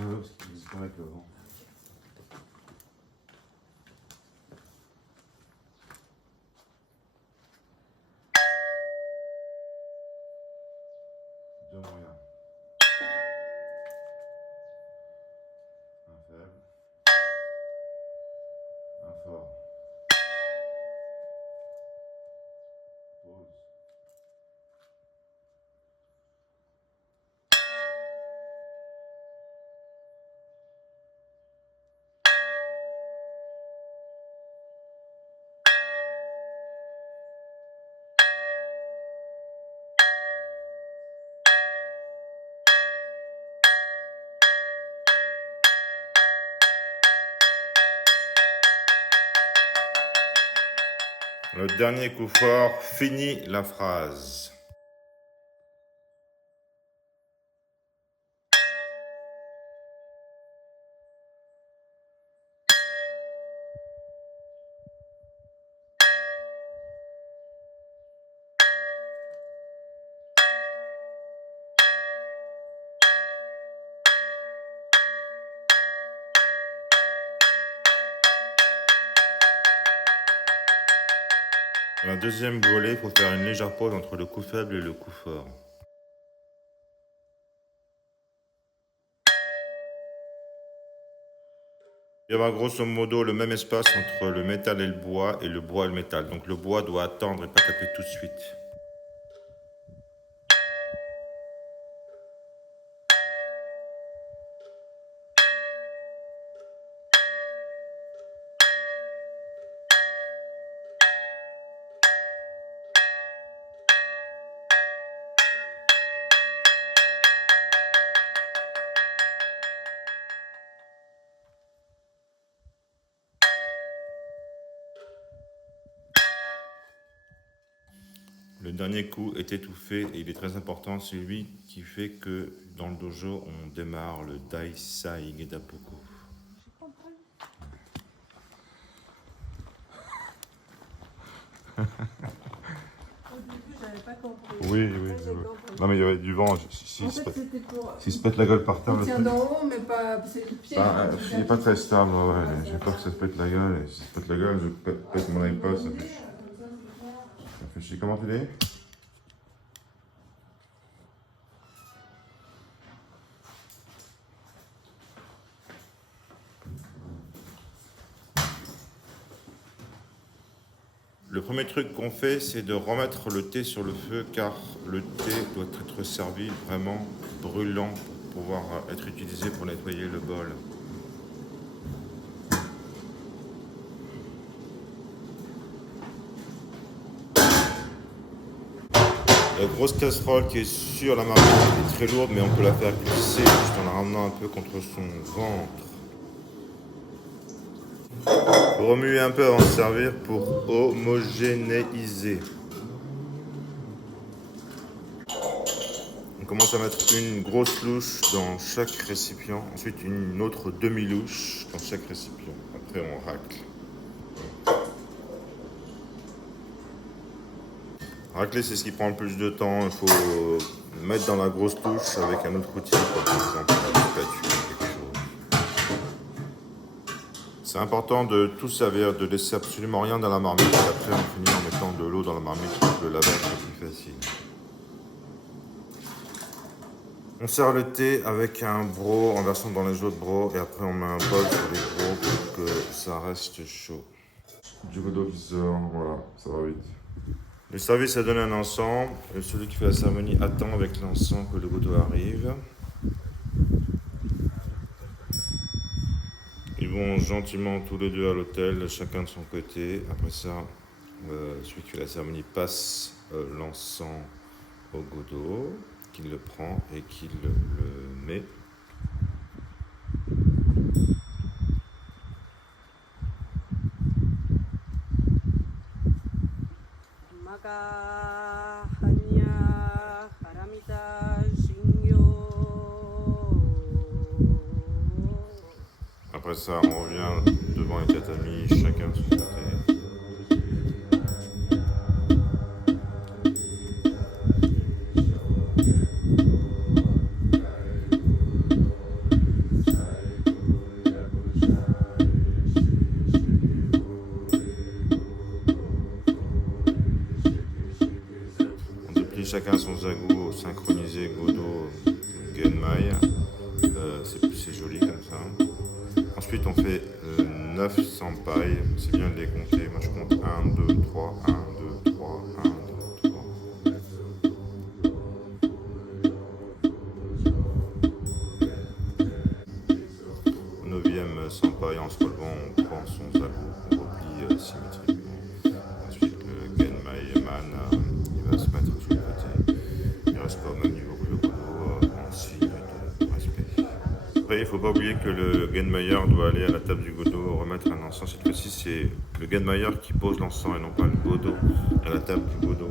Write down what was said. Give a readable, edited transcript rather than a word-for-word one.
tiens-le parce qu'il disparaît avec le vent. Deux moyens. Un faible. Un fort. Pause. Le dernier coup fort finit la phrase. Dans la deuxième volée, il faut faire une légère pause entre le coup faible et le coup fort. Il y avoir grosso modo le même espace entre le métal et le bois et le métal. Donc le bois doit attendre et pas taper tout de suite. Le dernier coup est étouffé et il est très important, c'est lui qui fait que dans le dojo on démarre le Daisai Gedapoku. Au début, j'avais pas compris. Oui, Après, j'ai compris. Non mais il y avait du vent, En fait, c'était pour. s'il se pète la gueule par terre, On le tient truc. d'en haut, mais pas. C'est le pied. Il n'est pas très stable, ouais. J'ai peur que ça se pète la gueule, et si ça se pète la gueule, je pète mon iPod, ça fait chier. Ça fait chier. Comment tu dis? Le premier truc qu'on fait, c'est de remettre le thé sur le feu, car le thé doit être servi vraiment brûlant pour pouvoir être utilisé pour nettoyer le bol. La grosse casserole qui est sur la marmite est très lourde, mais on peut la faire glisser juste en la ramenant un peu contre son ventre. Faut remuer un peu avant de servir pour homogénéiser. On commence à mettre une grosse louche dans chaque récipient, ensuite une autre demi-louche dans chaque récipient. Après on racle. Racler, c'est ce qui prend le plus de temps. Il faut mettre dans la grosse touche avec un autre outil, comme par exemple une spatule, quelque chose. C'est important de tout servir, de laisser absolument rien dans la marmite. Et après, on finit en mettant de l'eau dans la marmite pour que le lavage soit plus facile. On sert le thé avec un broc en versant dans les autres brocs. Et après, on met un bol sur les brocs pour que ça reste chaud. Du godo qui sort, voilà, ça va vite. Le service a donné un encens. Celui qui fait la cérémonie attend avec l'encens que le godo arrive. Ils vont gentiment tous les deux à l'hôtel, chacun de son côté. Après ça, celui qui fait la cérémonie passe l'encens au godo, qu'il le prend et qu'il le met. Après ça, on revient devant les tatamis, chacun de son côté. chacun son zago, synchronisé Godot, Genmai. C'est joli comme ça. Ensuite, on fait 9 senpai. C'est bien de les compter. Moi, je compte 1, 2, 3, 1, 2, 3, 1, 2, 3. Au 9e senpai, en se relevant, on prend son zago, on replie symétriquement. Ensuite, le Genmai Man, il va se mettre sur le côté. Il ne reste pas au même niveau que le Godot, en signe de respect. Après, il ne faut pas oublier que le Genmaier doit aller à la table du Godot remettre un encens. Cette fois-ci, c'est le Genmaier qui pose l'encens et non pas le Godot à la table du Godot.